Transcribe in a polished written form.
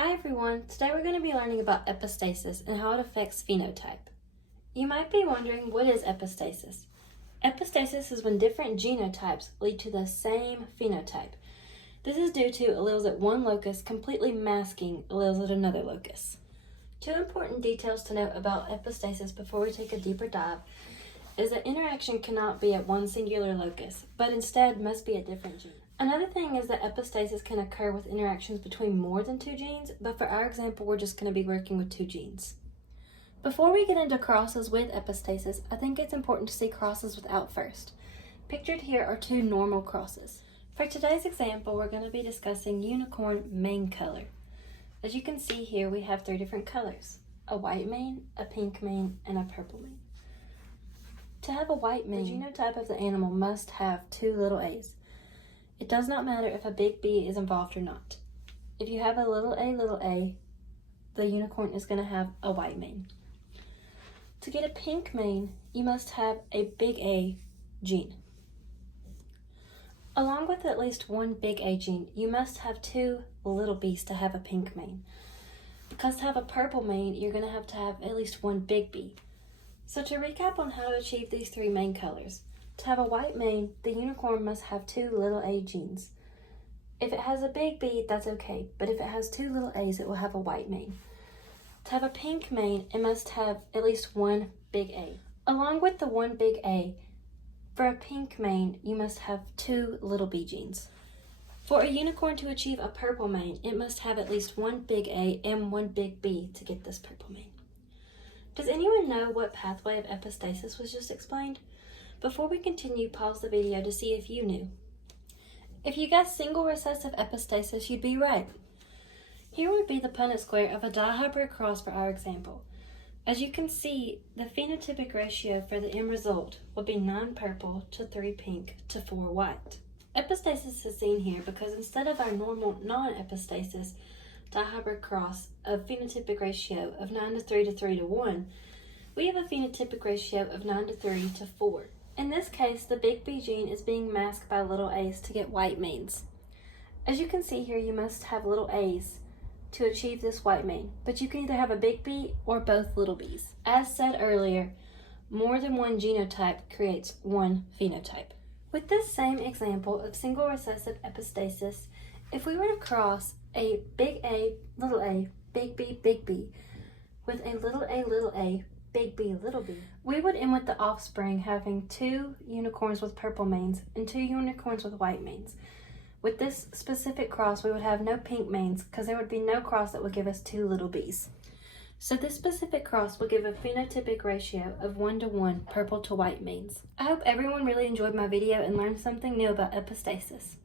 Hi everyone, today we're going to be learning about epistasis and how it affects phenotype. You might be wondering, what is epistasis? Epistasis is when different genotypes lead to the same phenotype. This is due to alleles at one locus completely masking alleles at another locus. Two important details to note about epistasis before we take a deeper dive is that interaction cannot be at one singular locus, but instead must be at different genes. Another thing is that epistasis can occur with interactions between more than two genes, but for our example, we're just going to be working with two genes. Before we get into crosses with epistasis, I think it's important to see crosses without first. Pictured here are two normal crosses. For today's example, we're going to be discussing unicorn mane color. As you can see here, we have three different colors: a white mane, a pink mane, and a purple mane. To have a white mane, the genotype of the animal must have two little a's. It does not matter if a big B is involved or not. If you have a little a, the unicorn is going to have a white mane. To get a pink mane, you must have a big A gene. Along with at least one big A gene, you must have two little b's to have a pink mane. Because to have a purple mane, you're going to have at least one big B. So to recap on how to achieve these three main colors, to have a white mane, the unicorn must have two little a genes. If it has a big B, that's okay, but if it has two little a's, it will have a white mane. To have a pink mane, it must have at least one big A. Along with the one big A, for a pink mane, you must have two little b genes. For a unicorn to achieve a purple mane, it must have at least one big A and one big B to get this purple mane. Does anyone know what pathway of epistasis was just explained? Before we continue, pause the video to see if you knew. If you guessed single recessive epistasis, you'd be right. Here would be the Punnett square of a dihybrid cross for our example. As you can see, the phenotypic ratio for the end result would be 9 purple to 3 pink to 4 white. Epistasis is seen here because instead of our normal non-epistasis dihybrid cross of phenotypic ratio of 9 to 3 to 3 to 1, we have a phenotypic ratio of 9 to 3 to 4. In this case, the big B gene is being masked by little a's to get white manes. As you can see here, you must have little a's to achieve this white mane, but you can either have a big B or both little b's. As said earlier, more than one genotype creates one phenotype. With this same example of single recessive epistasis, if we were to cross a, big B with a, big B, little b, we would end with the offspring having two unicorns with purple manes and two unicorns with white manes. With this specific cross, we would have no pink manes because there would be no cross that would give us two little b's. So this specific cross will give a phenotypic ratio of 1 to 1 purple to white manes. I hope everyone really enjoyed my video and learned something new about epistasis.